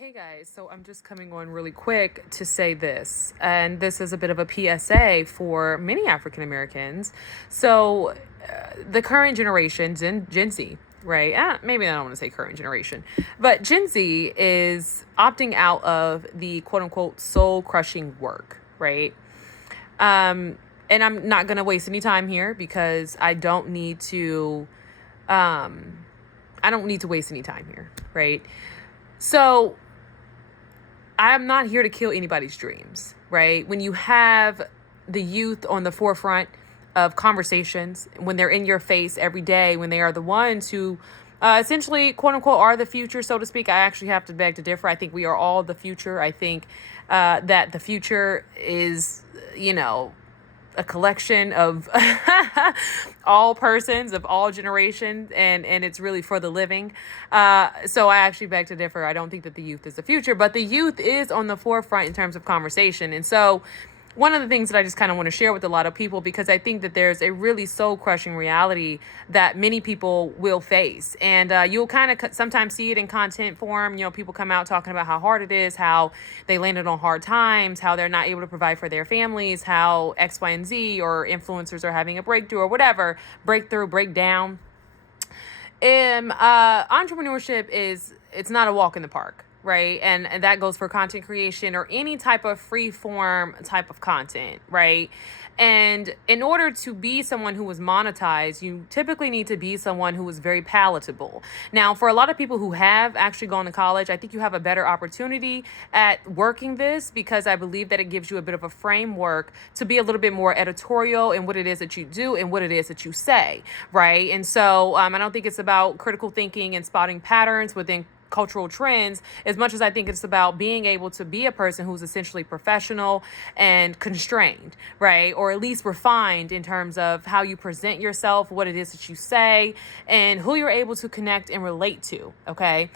Hey guys, so I'm just coming on really quick to say this, and this is a bit of a PSA for many African Americans. The current generation, Gen Z, right? Maybe I don't want to say current generation, but Gen Z is opting out of the quote unquote soul crushing work, right? And I'm not going to waste any time here because I don't need to waste any time here, right? So I'm not here to kill anybody's dreams, right? When you have the youth on the forefront of conversations, when they're in your face every day, when they are the ones who essentially, quote unquote, are the future, so to speak, I actually have to beg to differ. I think we are all the future. I think that the future is, a collection of all persons of all generations, and it's really for the living. So I actually beg to differ. I don't think that the youth is the future, but the youth is on the forefront in terms of conversation. And so one of the things that I just kind of want to share with a lot of people, because I think that there's a really soul crushing reality that many people will face. And you'll kind of sometimes see it in content form. People come out talking about how hard it is, how they landed on hard times, how they're not able to provide for their families, how X, Y, and Z or influencers are having a breakthrough or whatever, breakthrough, breakdown. Entrepreneurship it's not a walk in the park, right? And that goes for content creation or any type of free form type of content, right? And in order to be someone who is monetized, you typically need to be someone who is very palatable. Now, for a lot of people who have actually gone to college, I think you have a better opportunity at working this, because I believe that it gives you a bit of a framework to be a little bit more editorial in what it is that you do and what it is that you say, right? And so I don't think it's about critical thinking and spotting patterns within cultural trends as much as I think it's about being able to be a person who's essentially professional and constrained, right? Or at least refined in terms of how you present yourself, what it is that you say, and who you're able to connect and relate to, okay?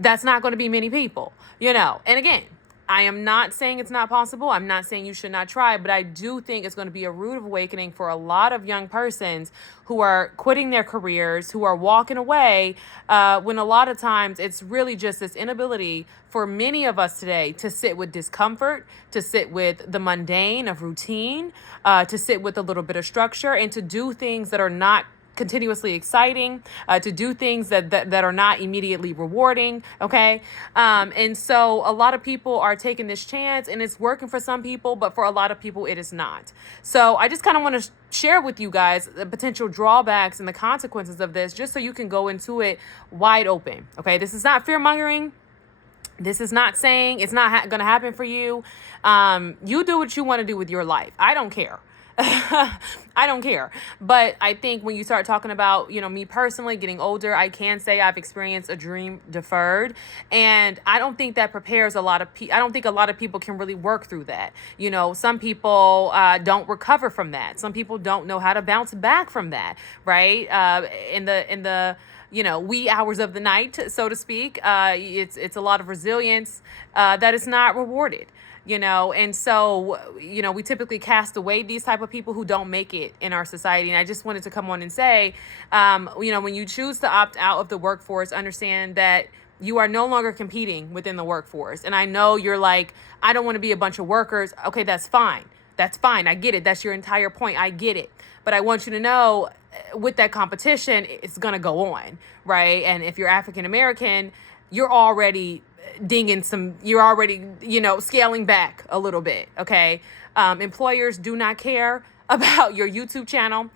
That's not going to be many people, And again, I am not saying it's not possible. I'm not saying you should not try, but I do think it's going to be a rude awakening for a lot of young persons who are quitting their careers, who are walking away, when a lot of times it's really just this inability for many of us today to sit with discomfort, to sit with the mundane of routine, to sit with a little bit of structure, and to do things that are not continuously exciting, to do things that are not immediately rewarding. Okay. And so a lot of people are taking this chance, and it's working for some people, but for a lot of people, it is not. So I just kind of want to share with you guys the potential drawbacks and the consequences of this, just so you can go into it wide open. Okay. This is not fear mongering. This is not saying it's not going to happen for you. You do what you want to do with your life. I don't care. I don't care. But I think when you start talking about, me personally getting older, I can say I've experienced a dream deferred. And I don't think that prepares a lot of people. I don't think a lot of people can really work through that. Some people don't recover from that. Some people don't know how to bounce back from that, right? In the wee hours of the night, so to speak, it's a lot of resilience that is not rewarded. And so, we typically cast away these type of people who don't make it in our society. And I just wanted to come on and say, when you choose to opt out of the workforce, understand that you are no longer competing within the workforce. And I know you're like, I don't want to be a bunch of workers. Okay, that's fine. That's fine. I get it. That's your entire point. I get it. But I want you to know, with that competition, it's going to go on, right? And if you're African American, you're already scaling back a little bit. Okay. Employers do not care about your YouTube channel.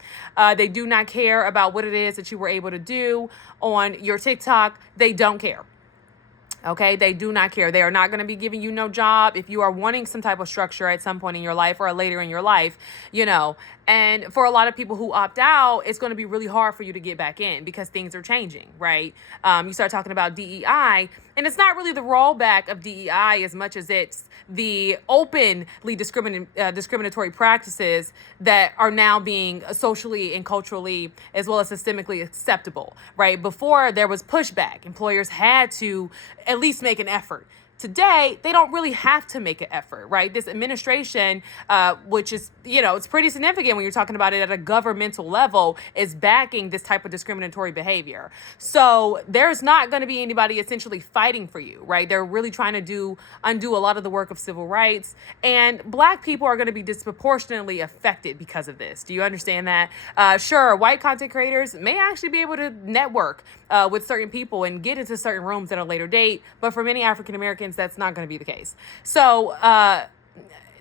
They do not care about what it is that you were able to do on your TikTok. They don't care. Okay, they do not care. They are not going to be giving you no job if you are wanting some type of structure at some point in your life or later in your life, And for a lot of people who opt out, it's going to be really hard for you to get back in because things are changing, right? You start talking about DEI, and it's not really the rollback of DEI as much as it's the openly discriminatory practices that are now being socially and culturally as well as systemically acceptable, right? Before there was pushback, employers had to at least make an effort today, they don't really have to make an effort, right? This administration, which is, it's pretty significant when you're talking about it at a governmental level, is backing this type of discriminatory behavior. So there's not going to be anybody essentially fighting for you, right? They're really trying to undo a lot of the work of civil rights, and Black people are going to be disproportionately affected because of this. Do you understand that? Sure, white content creators may actually be able to network with certain people and get into certain rooms at a later date, but for many African Americans, that's not going to be the case. So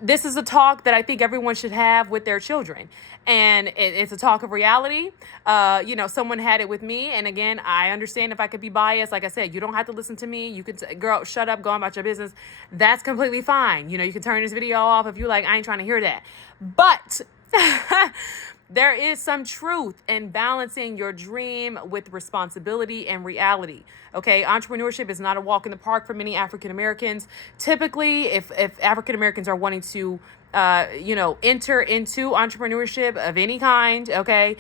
this is a talk that I think everyone should have with their children. And it's a talk of reality. Someone had it with me. And again, I understand if I could be biased. Like I said, you don't have to listen to me. You could, girl, shut up, go on about your business. That's completely fine. You can turn this video off if you like. I ain't trying to hear that. But there is some truth in balancing your dream with responsibility and reality. Okay, entrepreneurship is not a walk in the park for many African Americans. Typically, if African Americans are wanting to enter into entrepreneurship of any kind, okay,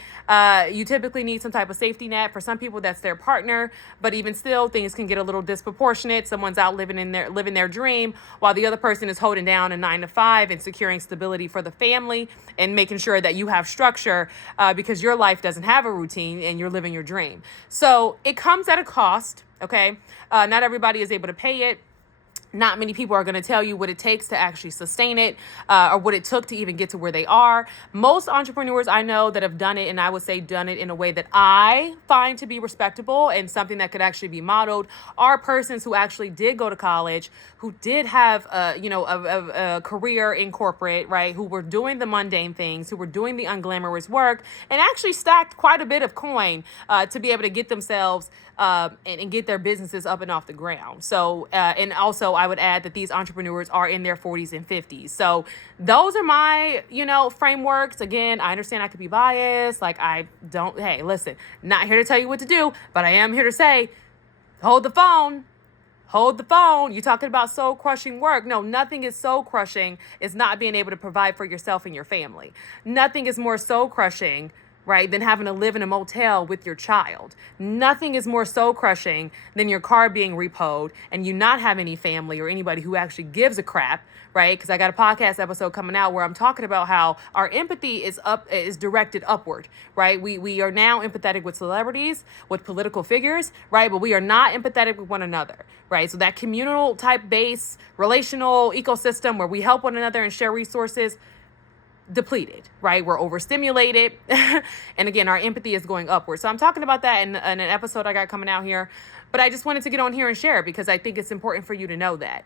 you typically need some type of safety net. For some people, that's their partner, but even still, things can get a little disproportionate. Someone's out living their dream, while the other person is holding down a 9-to-5 and securing stability for the family and making sure that you have structure because your life doesn't have a routine and you're living your dream. So it comes at a cost, okay? Not everybody is able to pay it. Not many people are going to tell you what it takes to actually sustain it or what it took to even get to where they are. Most entrepreneurs I know that have done it, and I would say done it in a way that I find to be respectable and something that could actually be modeled, are persons who actually did go to college, who did have a career in corporate, right? Who were doing the mundane things, who were doing the unglamorous work, and actually stacked quite a bit of coin to be able to get themselves and get their businesses up and off the ground. So, and also I would add that these entrepreneurs are in their 40s and 50s. So those are my, frameworks. Again, I understand I could be biased. Hey, listen, not here to tell you what to do, but I am here to say, hold the phone. Hold the phone. You're talking about soul crushing work. No, nothing is soul crushing is not being able to provide for yourself and your family. Nothing is more soul crushing, right, than having to live in a motel with your child. Nothing is more soul crushing than your car being repoed and you not have any family or anybody who actually gives a crap, right? Because I got a podcast episode coming out where I'm talking about how our empathy is directed upward, right? We are now empathetic with celebrities, with political figures, right? But we are not empathetic with one another, right? So that communal type base, relational ecosystem where we help one another and share resources, depleted, right? We're overstimulated. And again, our empathy is going upward. So I'm talking about that in an episode I got coming out here. But I just wanted to get on here and share it because I think it's important for you to know that.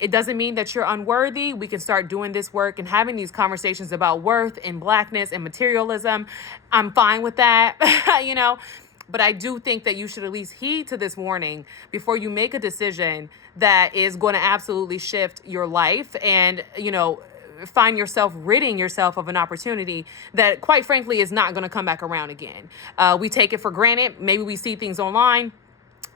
It doesn't mean that you're unworthy. We can start doing this work and having these conversations about worth and Blackness and materialism. I'm fine with that, But I do think that you should at least heed to this warning before you make a decision that is going to absolutely shift your life and, find yourself ridding yourself of an opportunity that, quite frankly, is not going to come back around again. We take it for granted. Maybe we see things online.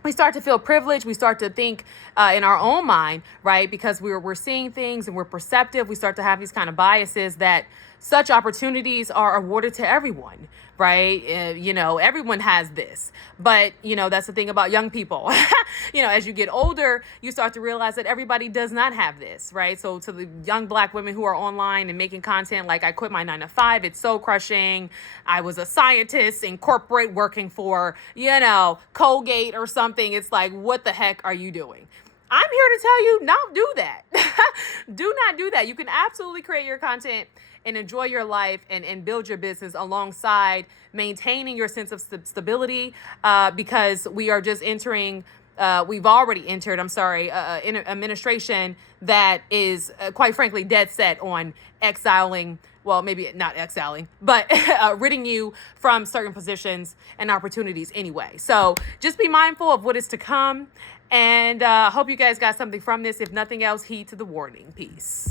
We start to feel privileged. We start to think in our own mind, right? Because we're seeing things and we're perceptive. We start to have these kind of biases that such opportunities are awarded to everyone, right? Everyone has this. But, that's the thing about young people. As you get older, you start to realize that everybody does not have this, right? So to the young Black women who are online and making content, like I quit my 9-to-5, it's soul crushing. I was a scientist in corporate working for, Colgate or something. It's like, what the heck are you doing? I'm here to tell you, don't do that. Do not do that. You can absolutely create your content and enjoy your life and build your business alongside maintaining your sense of stability because we are just entering, we've already entered, an administration that is quite frankly dead set on exiling, well, maybe not exiling, but ridding you from certain positions and opportunities anyway. So just be mindful of what is to come. And hope you guys got something from this. If nothing else, heed to the warning. Peace.